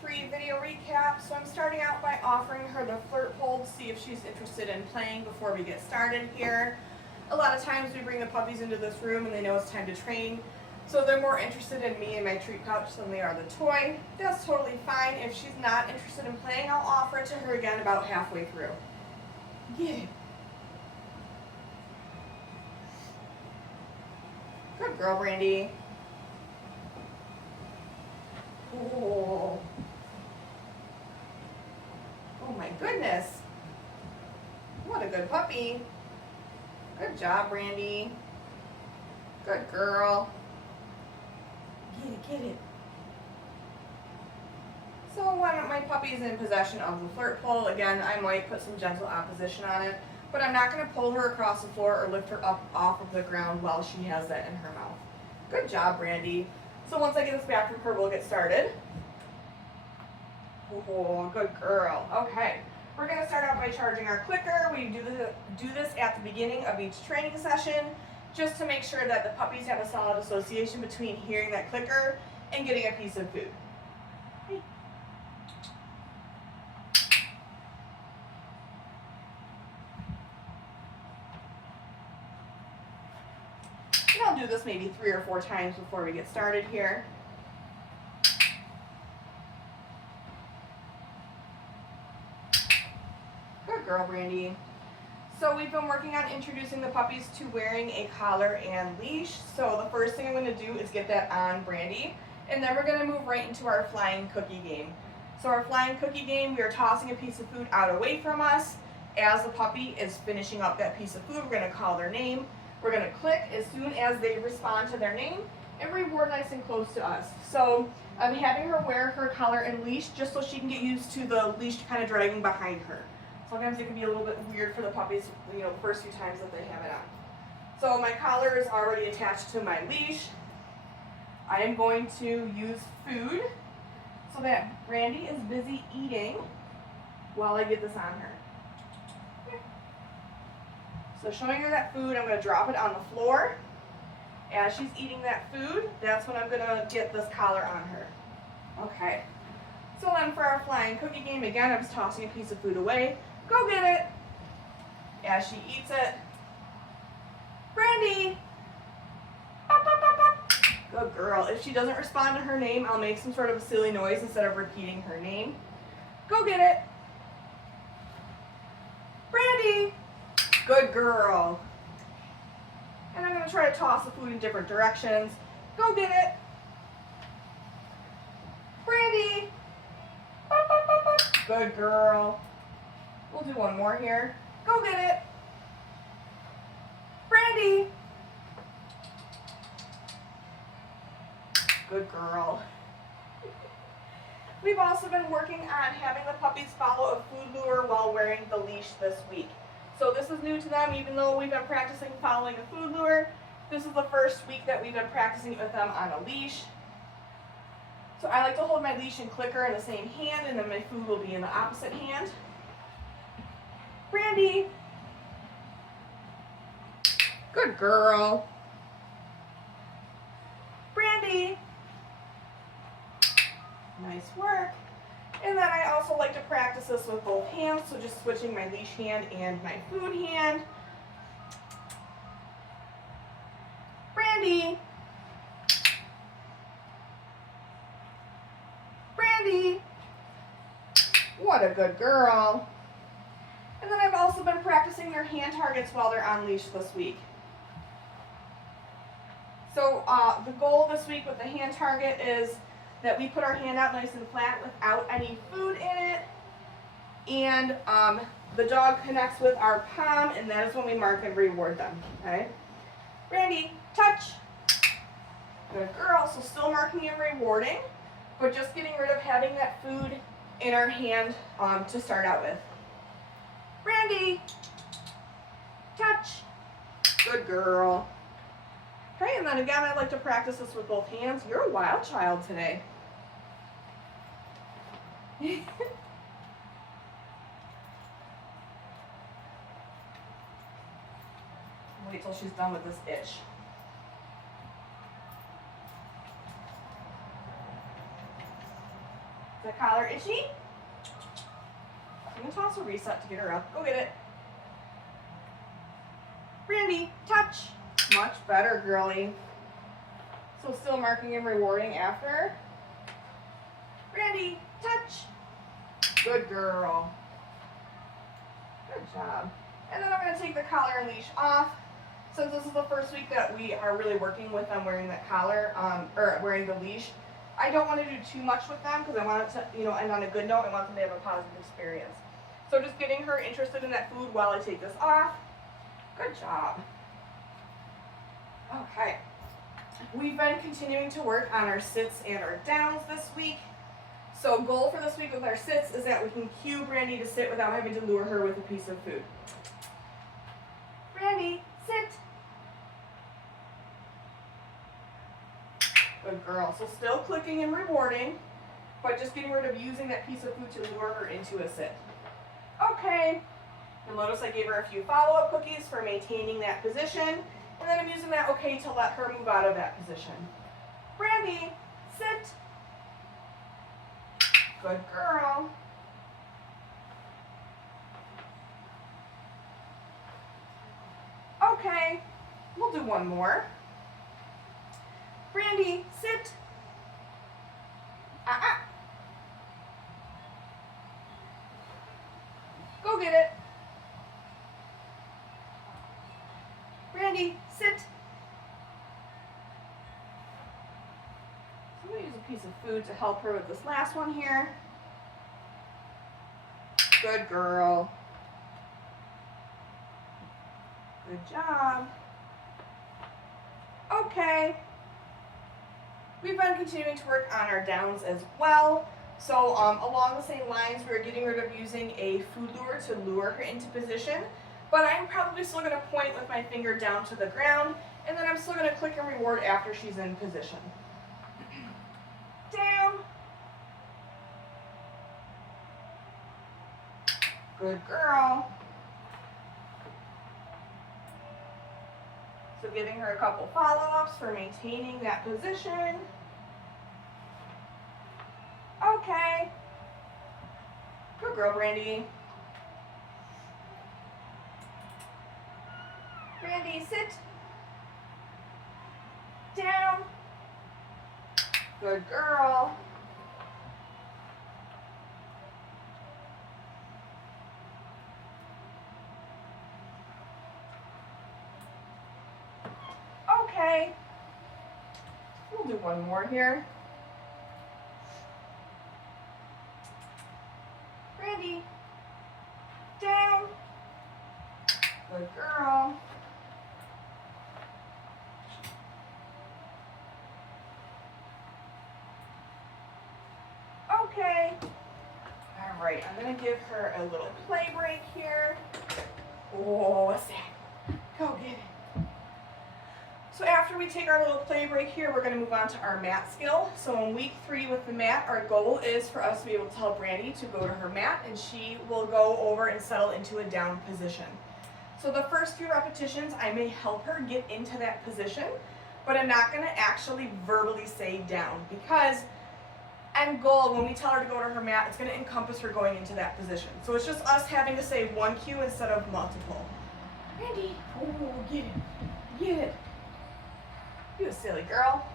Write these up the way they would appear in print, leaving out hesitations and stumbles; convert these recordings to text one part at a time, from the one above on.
3 video recap. So I'm starting out by offering her the flirt pole to see if she's interested in playing before we get started here. A lot of times we bring the puppies into this room and they know it's time to train. So they're more interested in me and my treat pouch than they are the toy. That's totally fine. If she's not interested in playing, I'll offer it to her again about halfway through. Get it. Good girl, Brandy. Oh. Oh my goodness. What a good puppy. Good job, Brandy. Good girl. Get it, get it. So when my puppy is in possession of the flirt pole, again, I might put some gentle opposition on it, but I'm not going to pull her across the floor or lift her up off of the ground while she has that in her mouth. Good job, Brandy. So once I get this back from her, we'll get started. Oh, good girl. Okay, we're going to start out by charging our clicker. We do this at the beginning of each training session, just to make sure that the puppies have a solid association between hearing that clicker and getting a piece of food. Hey. And I'll do this maybe 3 or 4 times before we get started here. Good girl, Brandy. So we've been working on introducing the puppies to wearing a collar and leash. So the first thing I'm going to do is get that on Brandy, and then we're going to move right into our flying cookie game. So our flying cookie game, we are tossing a piece of food out away from us. As the puppy is finishing up that piece of food, we're going to call their name. We're going to click as soon as they respond to their name and reward nice and close to us. So I'm having her wear her collar and leash just so she can get used to the leash kind of dragging behind her. Sometimes it can be a little bit weird for the puppies, the first few times that they have it on. So my collar is already attached to my leash. I am going to use food so that Brandy is busy eating while I get this on her. So showing her that food, I'm going to drop it on the floor. As she's eating that food, that's when I'm going to get this collar on her. Okay. So then for our flying cookie game, again, I'm just tossing a piece of food away. Go get it. As she eats it. Brandy. Pop, pop, pop, pop. Good girl. If she doesn't respond to her name, I'll make some sort of a silly noise instead of repeating her name. Go get it. Brandy. Good girl. And I'm going to try to toss the food in different directions. Go get it. Brandy. Pop, pop, pop, pop. Good girl. We'll do one more here. Go get it. Brandy. Good girl. We've also been working on having the puppies follow a food lure while wearing the leash this week. So this is new to them, even though we've been practicing following a food lure. This is the first week that we've been practicing with them on a leash. So I like to hold my leash and clicker in the same hand, and then my food will be in the opposite hand. Brandy. Good girl. Brandy. Nice work. And then I also like to practice this with both hands, so just switching my leash hand and my food hand. Brandy. Brandy. What a good girl. And then I've also been practicing their hand targets while they're on leash this week. So the goal this week with the hand target is that we put our hand out nice and flat without any food in it. And the dog connects with our palm, and that is when we mark and reward them, okay? Brandy, touch. Good girl. So still marking and rewarding, but just getting rid of having that food in our hand to start out with. Brandy, touch. Good girl. Okay, and then again, I like to practice this with both hands. You're a wild child today. Wait till she's done with this itch. Is that collar itchy? I'm gonna toss a reset to get her up. Go get it. Brandy, touch. Much better, girly. So still marking and rewarding after. Brandy, touch. Good girl. Good job. And then I'm going to take the collar and leash off. Since this is the first week that we are really working with them wearing that collar, or wearing the leash, I don't want to do too much with them because I want it to, end on a good note. I want them to have a positive experience. So just getting her interested in that food while I take this off. Good job. Okay. We've been continuing to work on our sits and our downs this week. So goal for this week with our sits is that we can cue Brandy to sit without having to lure her with a piece of food. Brandy, sit. Good girl. So still clicking and rewarding, but just getting rid of using that piece of food to lure her into a sit. Okay. And notice I gave her a few follow-up cookies for maintaining that position. And then I'm using that okay to let her move out of that position. Brandy, sit. Good girl. Okay, we'll do one more. Brandy, sit. Go get it. Brandy, sit. So I'm going to use a piece of food to help her with this last one here. Good girl. Good job. Okay. We've been continuing to work on our downs as well. So along the same lines, we're getting rid of using a food lure to lure her into position. But I'm probably still going to point with my finger down to the ground, and then I'm still going to click and reward after she's in position. Down. Good girl. So giving her a couple follow-ups for maintaining that position. Okay. Good girl, Brandy. Brandy, sit. Down. Good girl. Okay. We'll do one more here. Brandy, down. Good girl. Okay. All right, I'm going to give her a little play break here. Oh, what's that? Go get it. So after we take our little play break here, we're going to move on to our mat skill. So in week 3 with the mat, our goal is for us to be able to tell Brandy to go to her mat, and she will go over and settle into a down position. So the first few repetitions, I may help her get into that position, but I'm not going to actually verbally say down, because end goal, when we tell her to go to her mat, it's going to encompass her going into that position. So it's just us having to say one cue instead of multiple. Brandy, oh, get it, get it. You silly girl.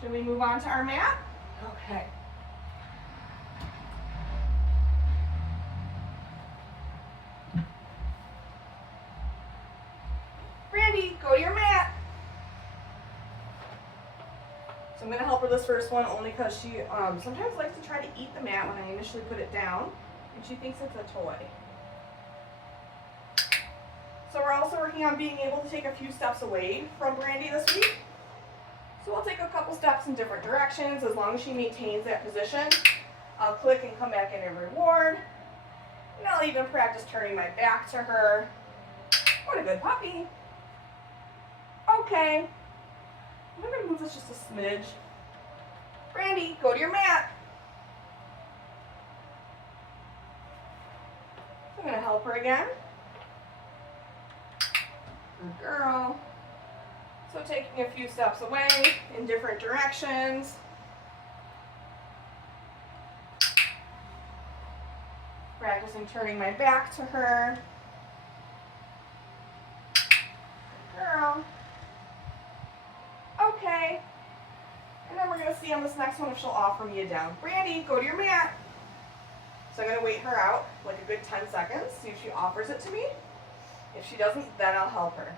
Should we move on to our mat? Okay. Brandy, go to your mat. So I'm going to help her this first one only because she sometimes likes to try to eat the mat when I initially put it down, and she thinks it's a toy. So we're also working on being able to take a few steps away from Brandy this week. So we'll take a couple steps in different directions as long as she maintains that position. I'll click and come back in and reward. And I'll even practice turning my back to her. What a good puppy. Okay. I'm going to move this just a smidge. Brandy, go to your mat. I'm going to help her again. Good girl. So taking a few steps away in different directions. practicing turning my back to her. Girl. Okay. And then we're going to see on this next one if she'll offer me a down. Brandy, go to your mat. So I'm going to wait her out like a good 10 seconds, see if she offers it to me. If she doesn't, then I'll help her.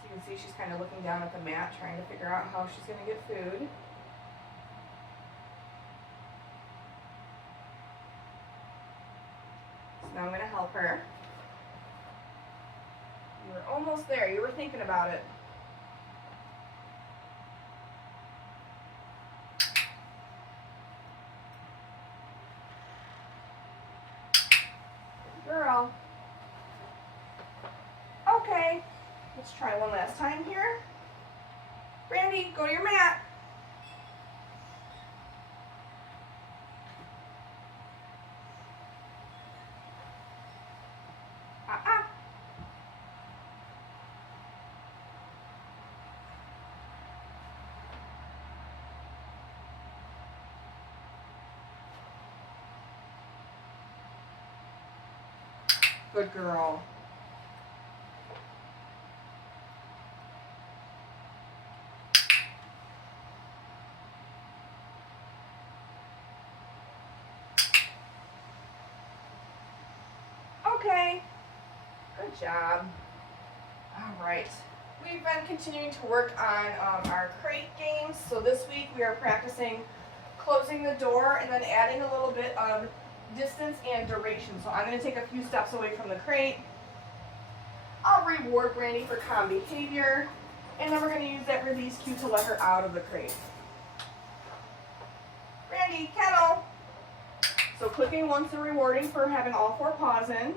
So you can see she's kind of looking down at the mat, trying to figure out how she's going to get food. So now I'm going to help her. You were almost there. You were thinking about it. Girl. Okay. Let's try one last time here. Brandy, go to your mat. Good girl. Okay. Good job. All right. We've been continuing to work on our crate games. So this week we are practicing closing the door and then adding a little bit of distance and duration. So I'm going to take a few steps away from the crate. I'll reward Brandy for calm behavior, and then we're going to use that release cue to let her out of the crate. Brandy, kennel. So clicking once and rewarding for having all 4 paws in.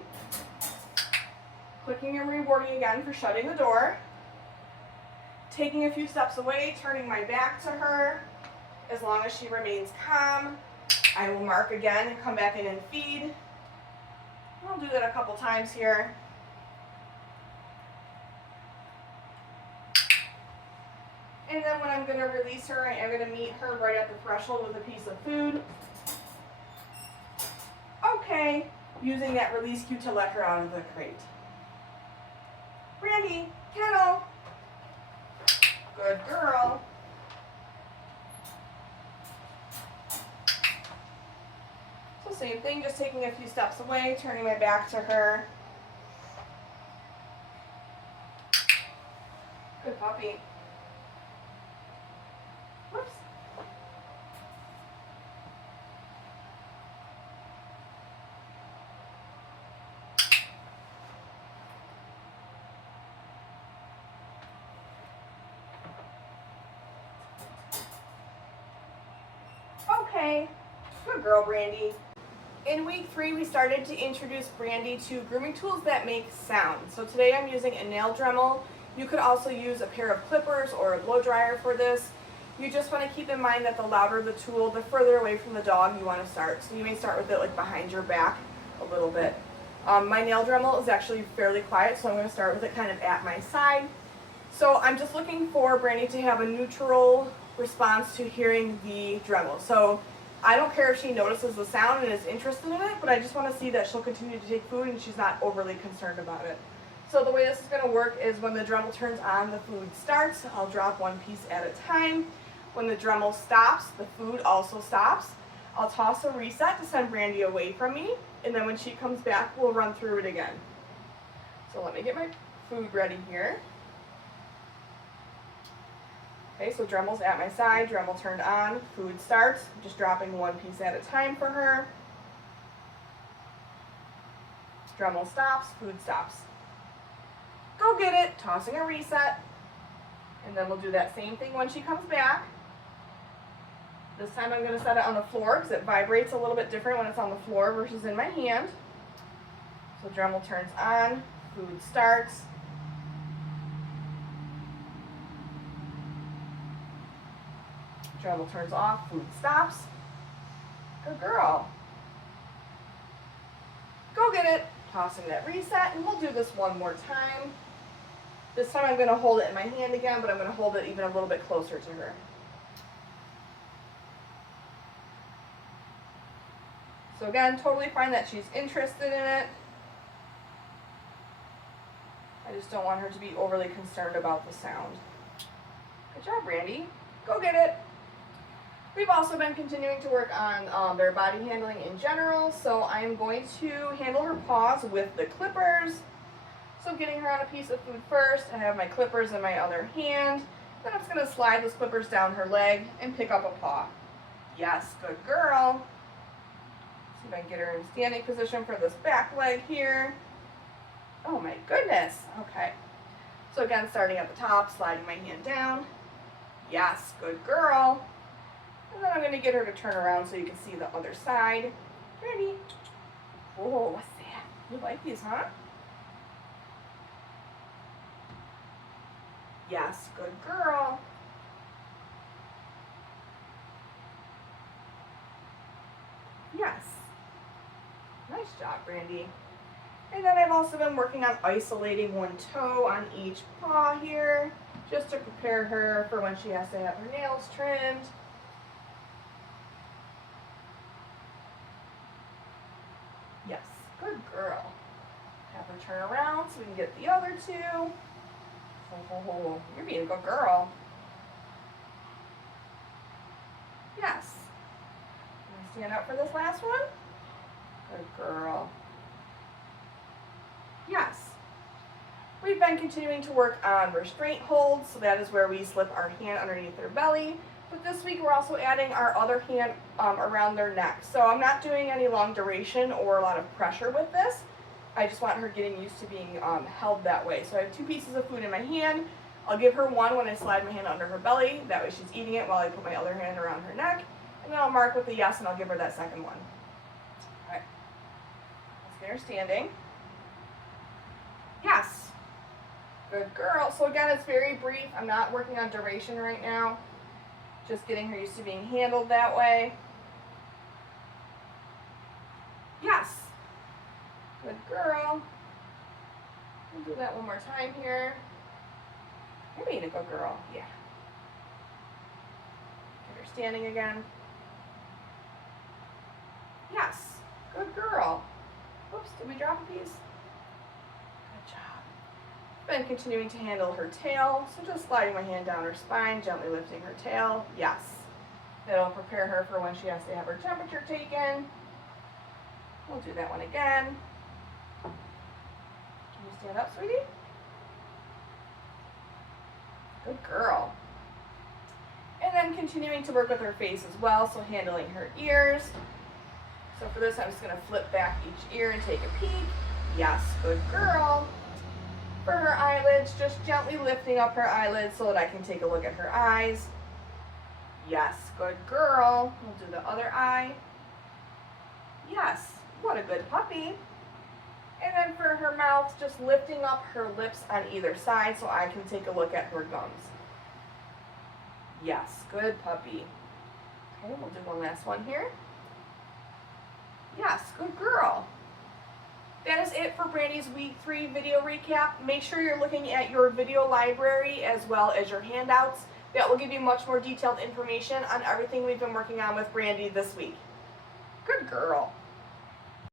Clicking and rewarding again for shutting the door. Taking a few steps away, turning my back to her. As long as she remains calm, I will mark again and come back in and feed. I'll do that a couple times here. And then when I'm going to release her, I am going to meet her right at the threshold with a piece of food. Okay, using that release cue to let her out of the crate. Brandy, kennel. Good girl. So same thing, just taking a few steps away, turning my back to her. Good puppy. Whoops. Okay, good girl, Brandy. In week 3, we started to introduce Brandy to grooming tools that make sound. So today I'm using a nail Dremel. You could also use a pair of clippers or a blow dryer for this. You just want to keep in mind that the louder the tool, the further away from the dog you want to start. So you may start with it like behind your back a little bit. My nail Dremel is actually fairly quiet, so I'm going to start with it kind of at my side. So I'm just looking for Brandy to have a neutral response to hearing the Dremel. So I don't care if she notices the sound and is interested in it, but I just want to see that she'll continue to take food and she's not overly concerned about it. So the way this is going to work is when the Dremel turns on, the food starts. I'll drop one piece at a time. When the Dremel stops, the food also stops. I'll toss a reset to send Brandy away from me, and then when she comes back, we'll run through it again. So let me get my food ready here. Okay, so Dremel's at my side, Dremel turned on, food starts. I'm just dropping one piece at a time for her. Dremel stops, food stops. Go get it, tossing a reset. And then we'll do that same thing when she comes back. This time I'm going to set it on the floor because it vibrates a little bit different when it's on the floor versus in my hand. So Dremel turns on, food starts. Dremel turns off, food stops. Good girl. Go get it. Tossing that reset, and we'll do this one more time. This time I'm going to hold it in my hand again, but I'm going to hold it even a little bit closer to her. So again, totally fine that she's interested in it. I just don't want her to be overly concerned about the sound. Good job, Brandy. Go get it. We've also been continuing to work on their body handling in general, so I'm going to handle her paws with the clippers. So getting her on a piece of food first, I have my clippers in my other hand. Then I'm just going to slide those clippers down her leg and pick up a paw. Yes, good girl. See if I can get her in standing position for this back leg here. Oh my goodness. Okay. So again, starting at the top, sliding my hand down. Yes, good girl. And then I'm going to get her to turn around so you can see the other side. Ready? Oh, what's that? You like these, huh? Yes, good girl. Yes. Nice job, Brandy. And then I've also been working on isolating one toe on each paw here, just to prepare her for when she has to have her nails trimmed. Yes, good girl. Have her turn around so we can get the other two. Oh, you're being a good girl. Yes. Can I stand up for this last one? Good girl. Yes. We've been continuing to work on restraint holds, so that is where we slip our hand underneath their belly. But this week we're also adding our other hand around their neck. So I'm not doing any long duration or a lot of pressure with this. I just want her getting used to being held that way. So I have two pieces of food in my hand. I'll give her one when I slide my hand under her belly. That way she's eating it while I put my other hand around her neck. And then I'll mark with a yes and I'll give her that second one. All right. Let's get her standing. Yes. Good girl. So again, it's very brief. I'm not working on duration right now. Just getting her used to being handled that way. Yes. Good girl. We'll do that one more time here. You're being a good girl. Yeah. Get her standing again. Yes. Good girl. Oops, did we drop a piece? Good job. Been continuing to handle her tail, so just sliding my hand down her spine, gently lifting her tail. Yes. That'll prepare her for when she has to have her temperature taken. We'll do that one again. Can you stand up, sweetie? Good girl. And then continuing to work with her face as well, so handling her ears. So for this, I'm just going to flip back each ear and take a peek. Yes, good girl. For her eyelids, just gently lifting up her eyelids so that I can take a look at her eyes. Yes, good girl. We'll do the other eye. Yes, what a good puppy. And then for her mouth, just lifting up her lips on either side so I can take a look at her gums. Yes, good puppy. Okay, we'll do one last one here. Yes, good girl. That is it for Brandy's week 3 video recap. Make sure you're looking at your video library as well as your handouts. That will give you much more detailed information on everything we've been working on with Brandy this week. Good girl.